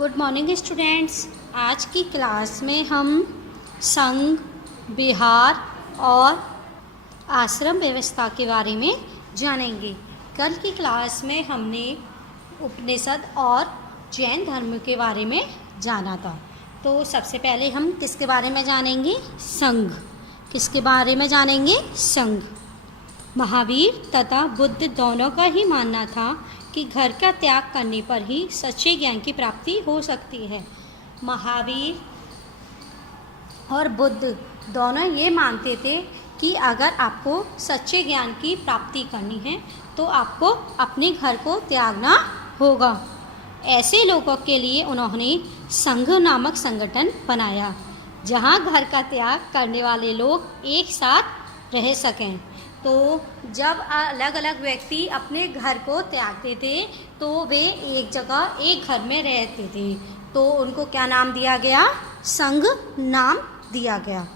Good morning students. आज की class में हम संघ, विहार और आश्रम व्यवस्था के बारे में जानेंगे। कल की क्लास में हमने उपनिषद और जैन धर्म के बारे में जाना था। तो सबसे पहले हम किसके बारे में जानेंगे? संघ। किसके बारे में जानेंगे? संघ। महावीर तथा बुद्ध दोनों का ही मानना था कि घर का त्याग करने पर ही सच्चे ज्ञान की प्राप्ति हो सकती है। महावीर और बुद्ध दोनों ये मानते थे कि अगर आपको सच्चे ज्ञान की प्राप्ति करनी है तो आपको अपने घर को त्यागना होगा। ऐसे लोगों के लिए उन्होंने संघ नामक संगठन बनाया, जहां घर का त्याग करने वाले लोग एक साथ रह सकें। तो जब अलग अलग व्यक्ति अपने घर को त्यागते थे तो वे एक जगह एक घर में रहते थे, तो उनको क्या नाम दिया गया? संघ नाम दिया गया।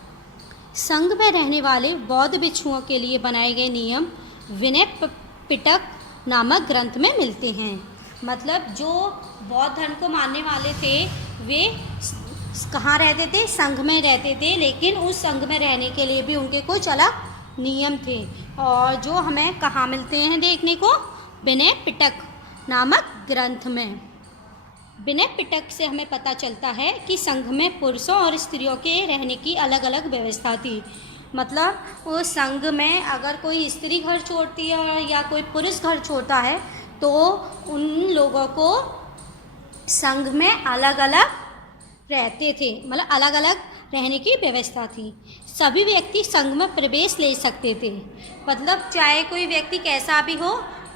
संघ में रहने वाले बौद्ध भिक्षुओं के लिए बनाए गए नियम विनय पिटक नामक ग्रंथ में मिलते हैं। मतलब जो बौद्ध धर्म को मानने वाले थे वे कहाँ रहते थे? संघ में रहते थे, लेकिन उस संघ में रहने के लिए भी उनके कुछ अलग नियम थे, और जो हमें कहाँ मिलते हैं देखने को? विनय पिटक नामक ग्रंथ में। विनय पिटक से हमें पता चलता है कि संघ में पुरुषों और स्त्रियों के रहने की अलग अलग व्यवस्था थी। मतलब उस संघ में अगर कोई स्त्री घर छोड़ती है या कोई पुरुष घर छोड़ता है तो उन लोगों को संघ में अलग अलग रहते थे, मतलब अलग अलग रहने की व्यवस्था थी। सभी व्यक्ति संघ में प्रवेश ले सकते थे, मतलब चाहे कोई व्यक्ति कैसा भी हो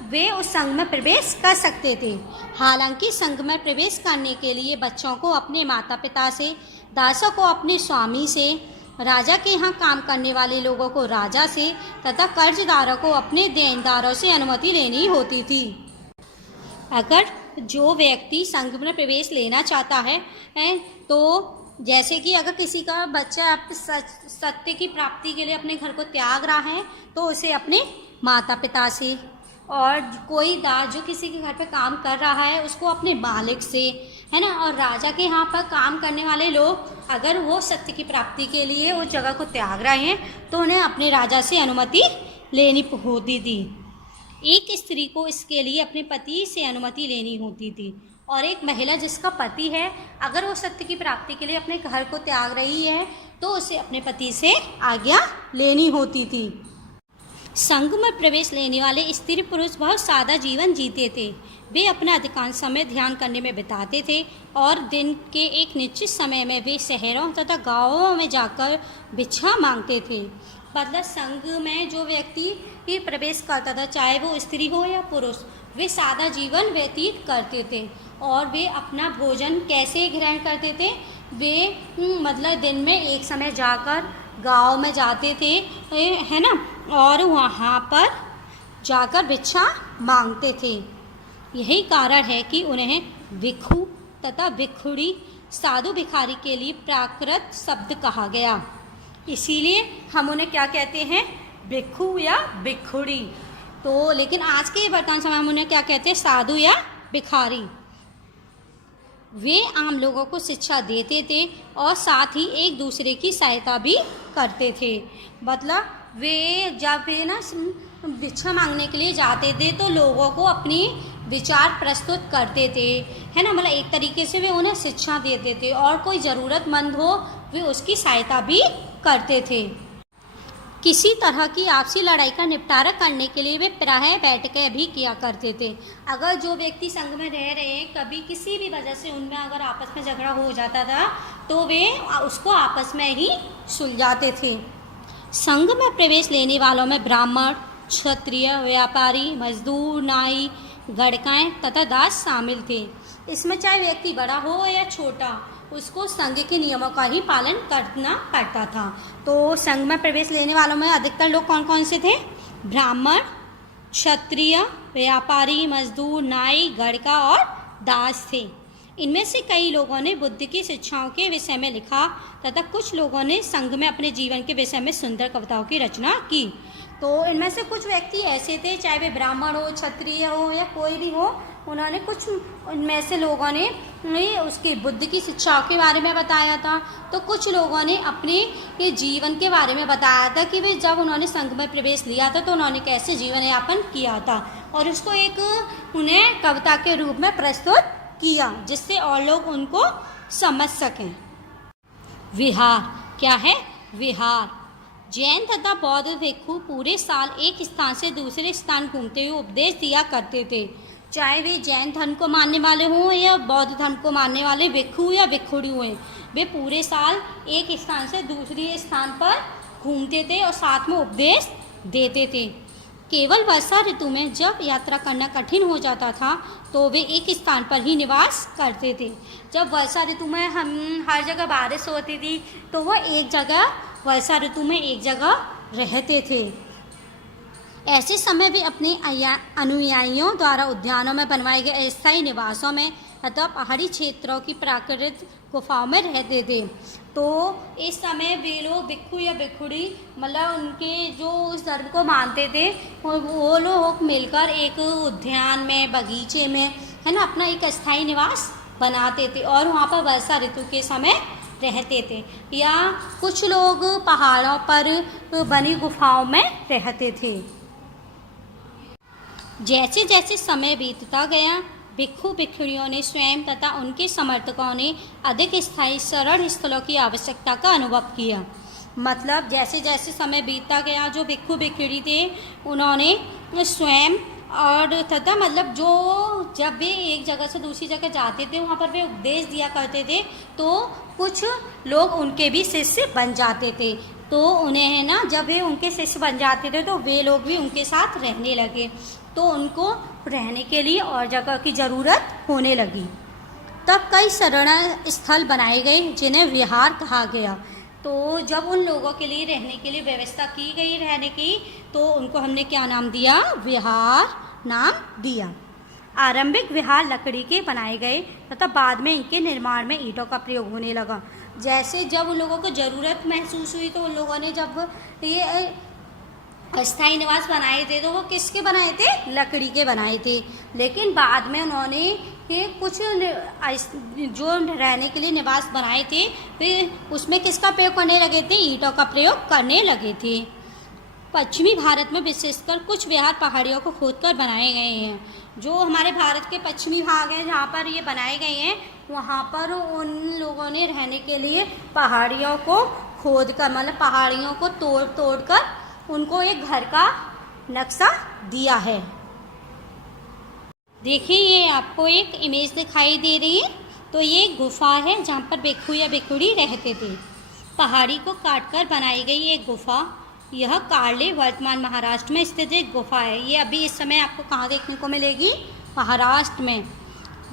वे उस संघ में प्रवेश कर सकते थे। हालांकि संघ में प्रवेश करने के लिए बच्चों को अपने माता पिता से, दासों को अपने स्वामी से, राजा के यहाँ काम करने वाले लोगों को राजा से तथा कर्जदारों को अपने देनदारों से अनुमति लेनी होती थी। अगर जो व्यक्ति संघ में प्रवेश लेना चाहता है तो जैसे कि अगर किसी का बच्चा सत्य की प्राप्ति के लिए अपने घर को त्याग रहा है तो उसे अपने माता पिता से, और कोई दास जो किसी के घर पे काम कर रहा है उसको अपने मालिक से, है ना। और राजा के यहाँ पर काम करने वाले लोग अगर वो सत्य की प्राप्ति के लिए उस जगह को त्याग रहे हैं तो उन्हें अपने राजा से अनुमति लेनी होती थी। एक स्त्री को इसके लिए अपने पति से अनुमति लेनी होती थी, और एक महिला जिसका पति है अगर वो सत्य की प्राप्ति के लिए अपने घर को त्याग रही है तो उसे अपने पति से आज्ञा लेनी होती थी। संघ में प्रवेश लेने वाले स्त्री पुरुष बहुत सादा जीवन जीते थे। वे अपना अधिकांश समय ध्यान करने में बिताते थे और दिन के एक निश्चित समय में वे शहरों तथा गांवों में जाकर भिक्षा मांगते थे। मतलब संघ में जो व्यक्ति प्रवेश करता था, चाहे वो स्त्री हो या पुरुष, वे सादा जीवन व्यतीत करते थे। और वे अपना भोजन कैसे ग्रहण करते थे? वे मतलब दिन में एक समय जाकर गांव में जाते थे, है ना, और वहाँ पर जाकर भिक्षा मांगते थे। यही कारण है कि उन्हें भिक्षु तथा भिक्षुणी, साधु भिखारी के लिए प्राकृत शब्द कहा गया। इसीलिए हम उन्हें क्या कहते हैं? भिक्षु या भिक्षुणी। तो लेकिन आज के वर्तमान समय हम उन्हें क्या कहते हैं? साधु या भिखारी। वे आम लोगों को शिक्षा देते थे और साथ ही एक दूसरे की सहायता भी करते थे। मतलब वे जब वे ना भिक्षा मांगने के लिए जाते थे तो लोगों को अपनी विचार प्रस्तुत करते थे, है ना। मतलब एक तरीके से वे उन्हें शिक्षा देते थे, और कोई ज़रूरतमंद हो वे उसकी सहायता भी करते थे। किसी तरह की आपसी लड़ाई का निपटारा करने के लिए वे प्रायः बैठकें भी किया करते थे। अगर जो व्यक्ति संघ में रह रहे हैं, कभी किसी भी वजह से उनमें अगर आपस में झगड़ा हो जाता था तो वे उसको आपस में ही सुलझाते थे। संघ में प्रवेश लेने वालों में ब्राह्मण, क्षत्रिय, व्यापारी, मजदूर, नाई, गणकाएँ तथा दास शामिल थे। इसमें चाहे व्यक्ति बड़ा हो या छोटा, उसको संघ के नियमों का ही पालन करना पड़ता था। तो संघ में प्रवेश लेने वालों में अधिकतर लोग कौन कौन से थे? ब्राह्मण, क्षत्रिय, व्यापारी, मजदूर, नाई, गणका और दास थे। इनमें से कई लोगों ने बुद्ध की शिक्षाओं के विषय में लिखा तथा कुछ लोगों ने संघ में अपने जीवन के विषय में सुंदर कविताओं की रचना की। तो इनमें से कुछ व्यक्ति ऐसे थे, चाहे वे ब्राह्मण हो, क्षत्रिय हो या कोई भी हो, उन्होंने कुछ उनमें से लोगों ने उसके बुद्ध की शिक्षाओं के बारे में बताया था। तो कुछ लोगों ने अपने जीवन के बारे में बताया था कि वे जब उन्होंने संघ में प्रवेश लिया था तो उन्होंने कैसे जीवन यापन किया था, और उसको एक उन्हें कविता के रूप में प्रस्तुत किया जिससे और लोग उनको समझ सकें। विहार क्या है? विहार जैन तथा बौद्ध भिक्षु पूरे साल एक स्थान से दूसरे स्थान घूमते हुए उपदेश दिया करते थे। चाहे वे जैन धर्म को मानने वाले हों या बौद्ध धर्म को मानने वाले भिक्षु या भिक्षुणी हुए, वे पूरे साल एक स्थान से दूसरे स्थान पर घूमते थे और साथ में उपदेश देते थे। केवल वर्षा ऋतु में जब यात्रा करना कठिन हो जाता था तो वे एक स्थान पर ही निवास करते थे। जब वर्षा ऋतु में हम हर जगह बारिश होती थी तो वह एक जगह वर्षा ऋतु में एक जगह रहते थे। ऐसे समय वे अपने अनुयायियों द्वारा उद्यानों में बनवाए गए अस्थायी निवासों में अथवा पहाड़ी क्षेत्रों की प्राकृतिक गुफाओं में रहते थे। तो इस समय वे लोग भिक्षु या भिक्षुणी मतलब उनके जो उस धर्म को मानते थे वो लोग मिलकर एक उद्यान में बगीचे में है ना अपना एक अस्थायी निवास बनाते थे और वहाँ पर वर्षा ऋतु के समय रहते थे, या कुछ लोग पहाड़ों पर बनी गुफाओं में रहते थे। जैसे जैसे समय बीतता गया भिक्षु भिक्षुणियों ने स्वयं तथा उनके समर्थकों ने अधिक स्थायी सरल स्थलों की आवश्यकता का अनुभव किया। मतलब जैसे जैसे समय बीतता गया जो भिक्षु भिक्षुणी थे उन्होंने स्वयं और तथा मतलब जो जब वे एक जगह से दूसरी जगह जाते थे वहाँ पर वे उपदेश दिया करते थे तो कुछ लोग उनके भी शिष्य बन जाते थे। तो उन्हें है ना जब वे उनके शिष्य बन जाते थे तो वे लोग भी उनके साथ रहने लगे, तो उनको रहने के लिए और जगह की ज़रूरत होने लगी। तब कई शरण स्थल बनाए गए जिन्हें विहार कहा गया। तो जब उन लोगों के लिए रहने के लिए व्यवस्था की गई रहने की तो उनको हमने क्या नाम दिया? विहार नाम दिया। आरंभिक विहार लकड़ी के बनाए गए तथा बाद में इनके निर्माण में ईंटों का प्रयोग होने लगा। जैसे जब उन लोगों को ज़रूरत महसूस हुई तो उन लोगों ने जब ये अस्थायी निवास बनाए थे तो वो किसके बनाए थे? लकड़ी के बनाए थे। लेकिन बाद में उन्होंने ये कुछ जो रहने के लिए निवास बनाए थे वे उसमें किसका प्रयोग करने लगे थे? ईंटों का प्रयोग करने लगे थे। पश्चिमी भारत में विशेषकर कुछ विहार पहाड़ियों को खोदकर बनाए गए हैं। जो हमारे भारत के पश्चिमी भाग हैं जहाँ पर ये बनाए गए हैं वहाँ पर उन लोगों ने रहने के लिए पहाड़ियों को खोदकर मतलब पहाड़ियों को तोड़ तोड़ कर उनको एक घर का नक्शा दिया है। देखिए ये आपको एक इमेज दिखाई दे रही है, तो ये गुफा है जहाँ पर भिक्षु या भिक्षुणी रहते थे। पहाड़ी को काटकर बनाई गई एक गुफा, यह कार्ले वर्तमान महाराष्ट्र में स्थित एक गुफा है। ये अभी इस समय आपको कहाँ देखने को मिलेगी? महाराष्ट्र में।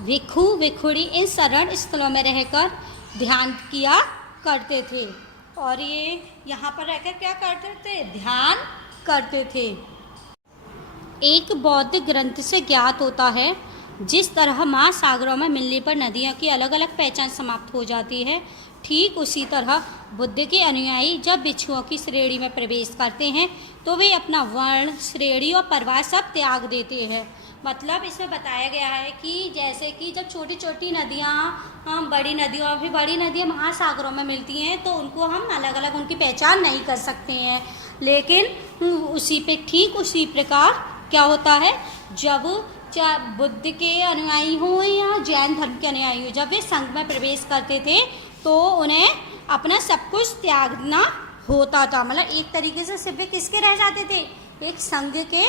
भिक्षु भिक्षुणी इन शरण स्थलों में रहकर ध्यान किया करते थे और ये यहाँ पर रहकर क्या करते थे? ध्यान करते थे। एक बौद्ध ग्रंथ से ज्ञात होता है जिस तरह महासागरों में मिलने पर नदियों की अलग अलग पहचान समाप्त हो जाती है, ठीक उसी तरह बुद्ध के अनुयायी जब भिक्षुओं की श्रेणी में प्रवेश करते हैं तो वे अपना वर्ण श्रेणी और परिवार सब त्याग देते हैं। मतलब इसमें बताया गया है कि जैसे कि जब छोटी छोटी नदियाँ बड़ी नदियाँ महासागरों में मिलती हैं तो उनको हम अलग अलग उनकी पहचान नहीं कर सकते हैं, लेकिन ठीक उसी प्रकार क्या होता है जब बुद्ध के अनुयायी हों या जैन धर्म के अनुयायी हों, जब वे संघ में प्रवेश करते थे तो उन्हें अपना सब कुछ त्यागना होता था। मतलब एक तरीके से सिर्फ वे किसके रह जाते थे? एक संघ के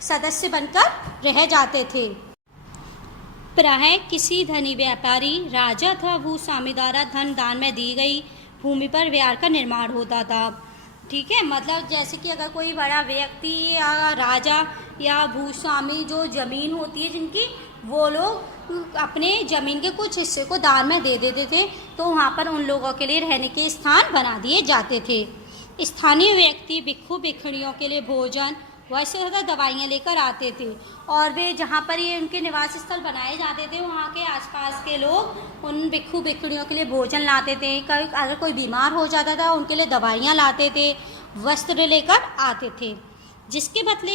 सदस्य बनकर रह जाते थे। प्राय किसी धनी व्यापारी राजा अथवा भूस्वामी द्वारा धन दान में दी गई भूमि पर विहार का निर्माण होता था। ठीक है, मतलब जैसे कि अगर कोई बड़ा व्यक्ति या राजा या भूस्वामी जो ज़मीन होती है जिनकी, वो लोग अपने ज़मीन के कुछ हिस्से को दान में दे देते थे तो वहाँ पर उन लोगों के लिए रहने के स्थान बना दिए जाते थे। स्थानीय व्यक्ति भिक्षु भिक्षुणियों के लिए भोजन वैसे तथा दवाइयाँ लेकर आते थे और वे जहाँ पर ये उनके निवास स्थल बनाए जाते थे वहाँ के आसपास के लोग उन भिक्षु भिक्षुणियों के लिए भोजन लाते थे। कभी अगर कोई बीमार हो जाता था उनके लिए दवाइयाँ लाते थे, वस्त्र लेकर आते थे, जिसके बदले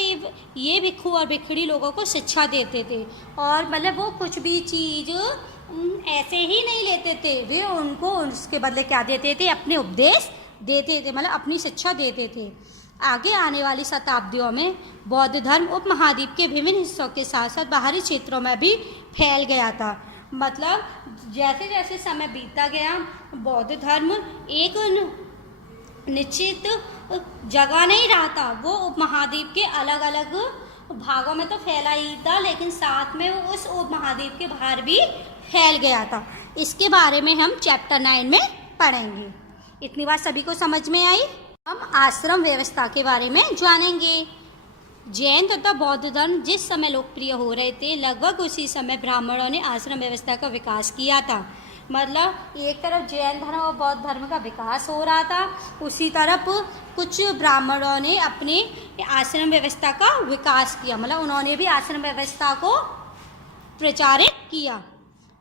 ये भिक्षु और भिक्षुणी लोगों को शिक्षा देते थे और मतलब वो कुछ भी चीज़ ऐसे ही नहीं लेते थे, वे उनको उसके बदले क्या देते थे, अपने उपदेश देते थे, मतलब अपनी शिक्षा देते थे। आगे आने वाली शताब्दियों में बौद्ध धर्म उपमहाद्वीप के विभिन्न हिस्सों के साथ साथ बाहरी क्षेत्रों में भी फैल गया था। मतलब जैसे जैसे समय बीतता गया, बौद्ध धर्म एक निश्चित जगह नहीं रहा था, वो उपमहाद्वीप के अलग अलग भागों में तो फैला ही था, लेकिन साथ में वो उस उपमहाद्वीप के बाहर भी फैल गया था। इसके बारे में हम चैप्टर 9 में पढ़ेंगे। इतनी बात सभी को समझ में आई। हम आश्रम व्यवस्था के बारे में जानेंगे। जैन तथा बौद्ध धर्म जिस समय लोकप्रिय हो रहे थे, लगभग उसी समय ब्राह्मणों ने आश्रम व्यवस्था का विकास किया था। मतलब एक तरफ जैन धर्म और बौद्ध धर्म का विकास हो रहा था, उसी तरफ कुछ ब्राह्मणों ने अपने आश्रम व्यवस्था का विकास किया, मतलब उन्होंने भी आश्रम व्यवस्था को प्रचारित किया।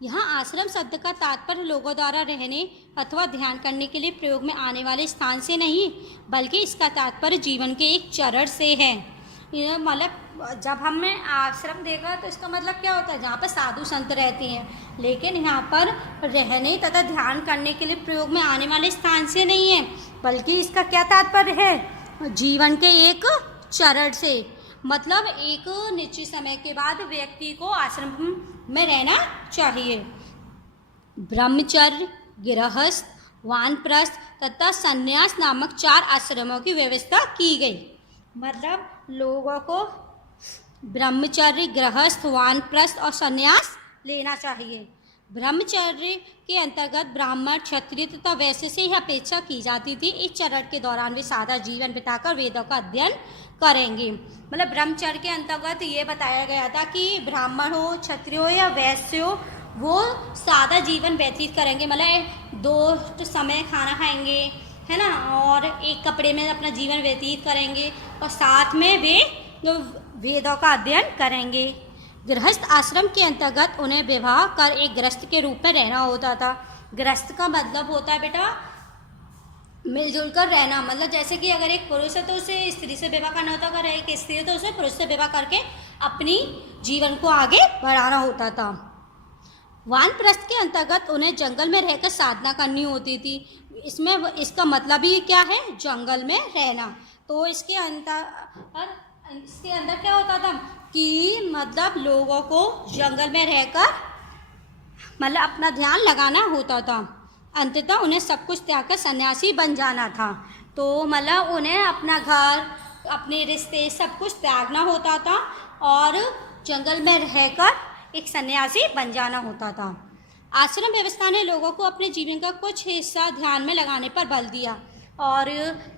यहाँ आश्रम शब्द का तात्पर्य लोगों द्वारा रहने अथवा ध्यान करने के लिए प्रयोग में आने वाले स्थान से नहीं, बल्कि इसका तात्पर्य जीवन के एक चरण से है। मतलब जब हमने आश्रम देखा तो इसका मतलब क्या होता है, जहाँ पर साधु संत रहते हैं, लेकिन यहाँ पर रहने तथा ध्यान करने के लिए प्रयोग में आने वाले स्थान से नहीं है, बल्कि इसका क्या तात्पर्य है, जीवन के एक चरण से। मतलब एक निश्चित समय के बाद व्यक्ति को आश्रम में रहना चाहिए। ब्रह्मचर्य, गृहस्थ, वानप्रस्थ तथा संन्यास नामक 4 आश्रमों की व्यवस्था की गई। मतलब लोगों को ब्रह्मचर्य, गृहस्थ, वानप्रस्थ और संन्यास लेना चाहिए। ब्रह्मचर्य के अंतर्गत ब्राह्मण, क्षत्रिय तथा वैश्य से यह अपेक्षा की जाती थी इस चरण के दौरान वे सादा जीवन बिताकर वेदों का अध्ययन करेंगे। मतलब ब्रह्मचर्य के अंतर्गत ये बताया गया था कि ब्राह्मण हो, क्षत्रिय हो या वैश्य हो, वो सादा जीवन व्यतीत करेंगे। मतलब 2 समय खाना खाएंगे, है ना, और एक कपड़े में अपना जीवन व्यतीत करेंगे और साथ में वे वेदों का अध्ययन करेंगे। गृहस्थ आश्रम के अंतर्गत उन्हें विवाह कर एक गृहस्थ के रूप में रहना होता था। गृहस्थ का मतलब होता है बेटा मिलजुल कर रहना। मतलब जैसे कि अगर एक पुरुष है तो उसे स्त्री से विवाह करना होता, अगर एक स्त्री है तो उसे पुरुष से विवाह करके अपनी जीवन को आगे बढ़ाना होता था। वानप्रस्थ के अंतर्गत उन्हें जंगल में रहकर साधना करनी होती थी। इसमें इसका मतलब ही क्या है, जंगल में रहना। तो इसके अंदर क्या होता था कि मतलब लोगों को जंगल में रहकर मतलब अपना ध्यान लगाना होता था। अंततः उन्हें सब कुछ त्याग कर सन्यासी बन जाना था। तो मतलब उन्हें अपना घर, अपने रिश्ते सब कुछ त्यागना होता था और जंगल में रहकर एक सन्यासी बन जाना होता था। आश्रम व्यवस्था ने लोगों को अपने जीवन का कुछ हिस्सा ध्यान में लगाने पर बल दिया। और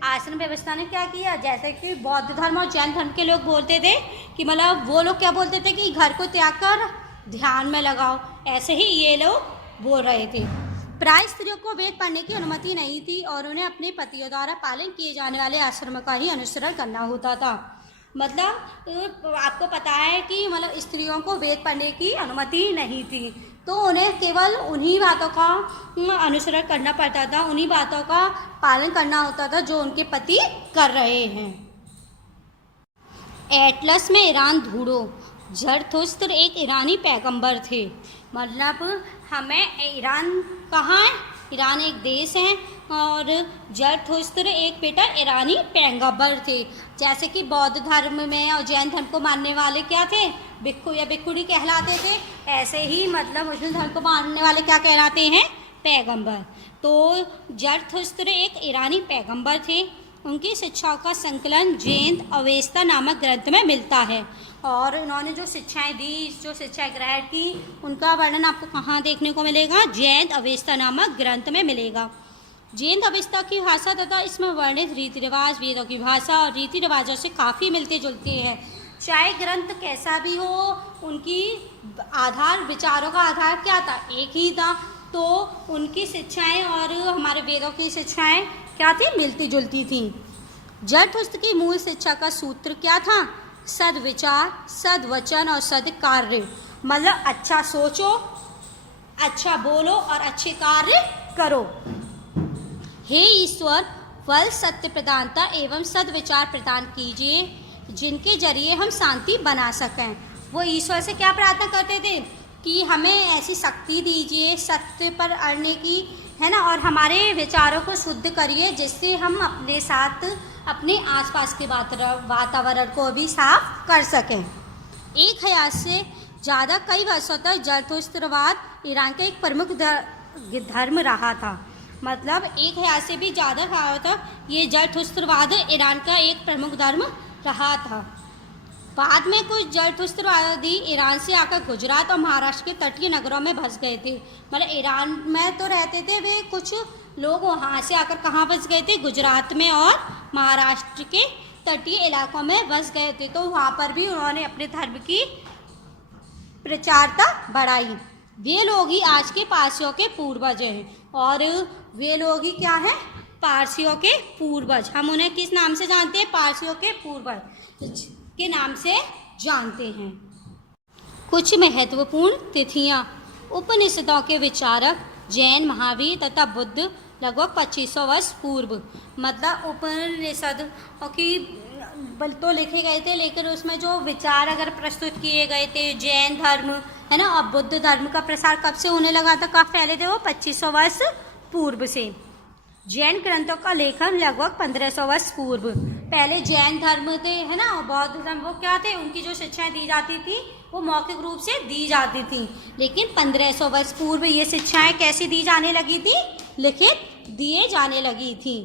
आश्रम व्यवस्था ने क्या किया, जैसे कि बौद्ध धर्म और जैन धर्म के लोग बोलते थे कि मतलब वो लोग क्या बोलते थे कि घर को त्याग कर ध्यान में लगाओ, ऐसे ही ये लोग बोल रहे थे। प्राय स्त्रियों को वेद पढ़ने की अनुमति नहीं थी और उन्हें अपने पतियों द्वारा पालन किए जाने वाले आश्रम का ही अनुसरण करना होता था। मतलब आपको पता है कि मतलब स्त्रियों को वेद पढ़ने की अनुमति नहीं थी, तो उन्हें केवल उन्हीं बातों का अनुसरण करना पड़ता था, उन्हीं बातों का पालन करना होता था जो उनके पति कर रहे हैं। एटलस में ईरान ढूंढो। ज़रथुस्त्र एक ईरानी पैगंबर थे। मतलब हमें ईरान कहाँ है, ईरान एक देश है और ज़रथुस्त्र एक बेटा ईरानी पैगंबर थे। जैसे कि बौद्ध धर्म में और जैन धर्म को मानने वाले क्या थे, भिक्खु या भिक्खुणी कहलाते थे, ऐसे ही मतलब मुस्लिम धर्म को मानने वाले क्या कहलाते हैं, पैगंबर। तो ज़रथुस्त्र एक ईरानी पैगंबर थे। उनकी शिक्षाओं का संकलन जैन अवेस्ता नामक ग्रंथ में मिलता है और उन्होंने जो शिक्षाएं दी, जो शिक्षाएं ग्रहण की, उनका वर्णन आपको कहाँ देखने को मिलेगा, जैन अवेस्ता नामक ग्रंथ में मिलेगा। जैन अवेस्ता की भाषा तथा इसमें वर्णित रीति रिवाज वेदों की भाषा और रीति रिवाजों से काफ़ी मिलते जुलते हैं। चाहे ग्रंथ कैसा भी हो, उनकी आधार विचारों का आधार क्या था, एक ही था। तो उनकी शिक्षाएं और हमारे वेदों की शिक्षाएं क्या थी, मिलती जुलती थी। ज़रथुस्त्र की मूल शिक्षा का सूत्र क्या था, सद्विचार, सद्वचन और सद्कार्य। मतलब अच्छा सोचो, अच्छा बोलो और अच्छे कार्य करो। हे ईश्वर, फल सत्य प्रदानता एवं सद्विचार प्रदान कीजिए जिनके जरिए हम शांति बना सकें। वो ईश्वर से क्या प्रार्थना करते थे कि हमें ऐसी शक्ति दीजिए सत्य पर अड़ने की, है ना, और हमारे विचारों को शुद्ध करिए जिससे हम अपने साथ अपने आसपास के वातावरण को भी साफ कर सकें। 1000 से ज़्यादा कई वर्षों तक जरथुस्त्रवाद ईरान का एक प्रमुख धर्म रहा था। मतलब 1000 से भी ज़्यादा काल तक ये जरथुस्त्रवाद ईरान का एक प्रमुख धर्म रहा था। बाद में कुछ जरथुस्त्रवादी ईरान से आकर गुजरात और महाराष्ट्र के तटीय नगरों में बस गए थे। मतलब ईरान में तो रहते थे वे, कुछ लोग वहाँ से आकर कहाँ बस गए थे, गुजरात में और महाराष्ट्र के तटीय इलाकों में बस गए थे। तो वहाँ पर भी उन्होंने अपने धर्म की प्रचारता बढ़ाई। वे लोग ही आज के पारसियों के पूर्वज हैं। और वे लोग ही क्या हैं, पारसियों के पूर्वज। हम उन्हें किस नाम से जानते हैं, पारसियों के पूर्वज के नाम से जानते हैं। कुछ महत्वपूर्ण तिथियां। उपनिषदों के विचारक जैन, महावीर तथा बुद्ध लगभग 2500 वर्ष पूर्व। मतलब उपनिषद की तो लिखे गए थे, लेकिन उसमें जो विचार अगर प्रस्तुत किए गए थे जैन धर्म, है ना, और बुद्ध धर्म का प्रसार कब से होने लगा था, कब फैले थे वो 2500 वर्ष पूर्व से। जैन ग्रंथों का लेखन लगभग 1500 वर्ष पूर्व। पहले जैन धर्म थे, है ना, बौद्ध धर्म, वो क्या थे, उनकी जो शिक्षाएं दी जाती थी वो मौखिक रूप से दी जाती थी। लेकिन 1500 वर्ष पूर्व ये शिक्षाएं कैसी दी जाने लगी थी, लिखित दिए जाने लगी थी।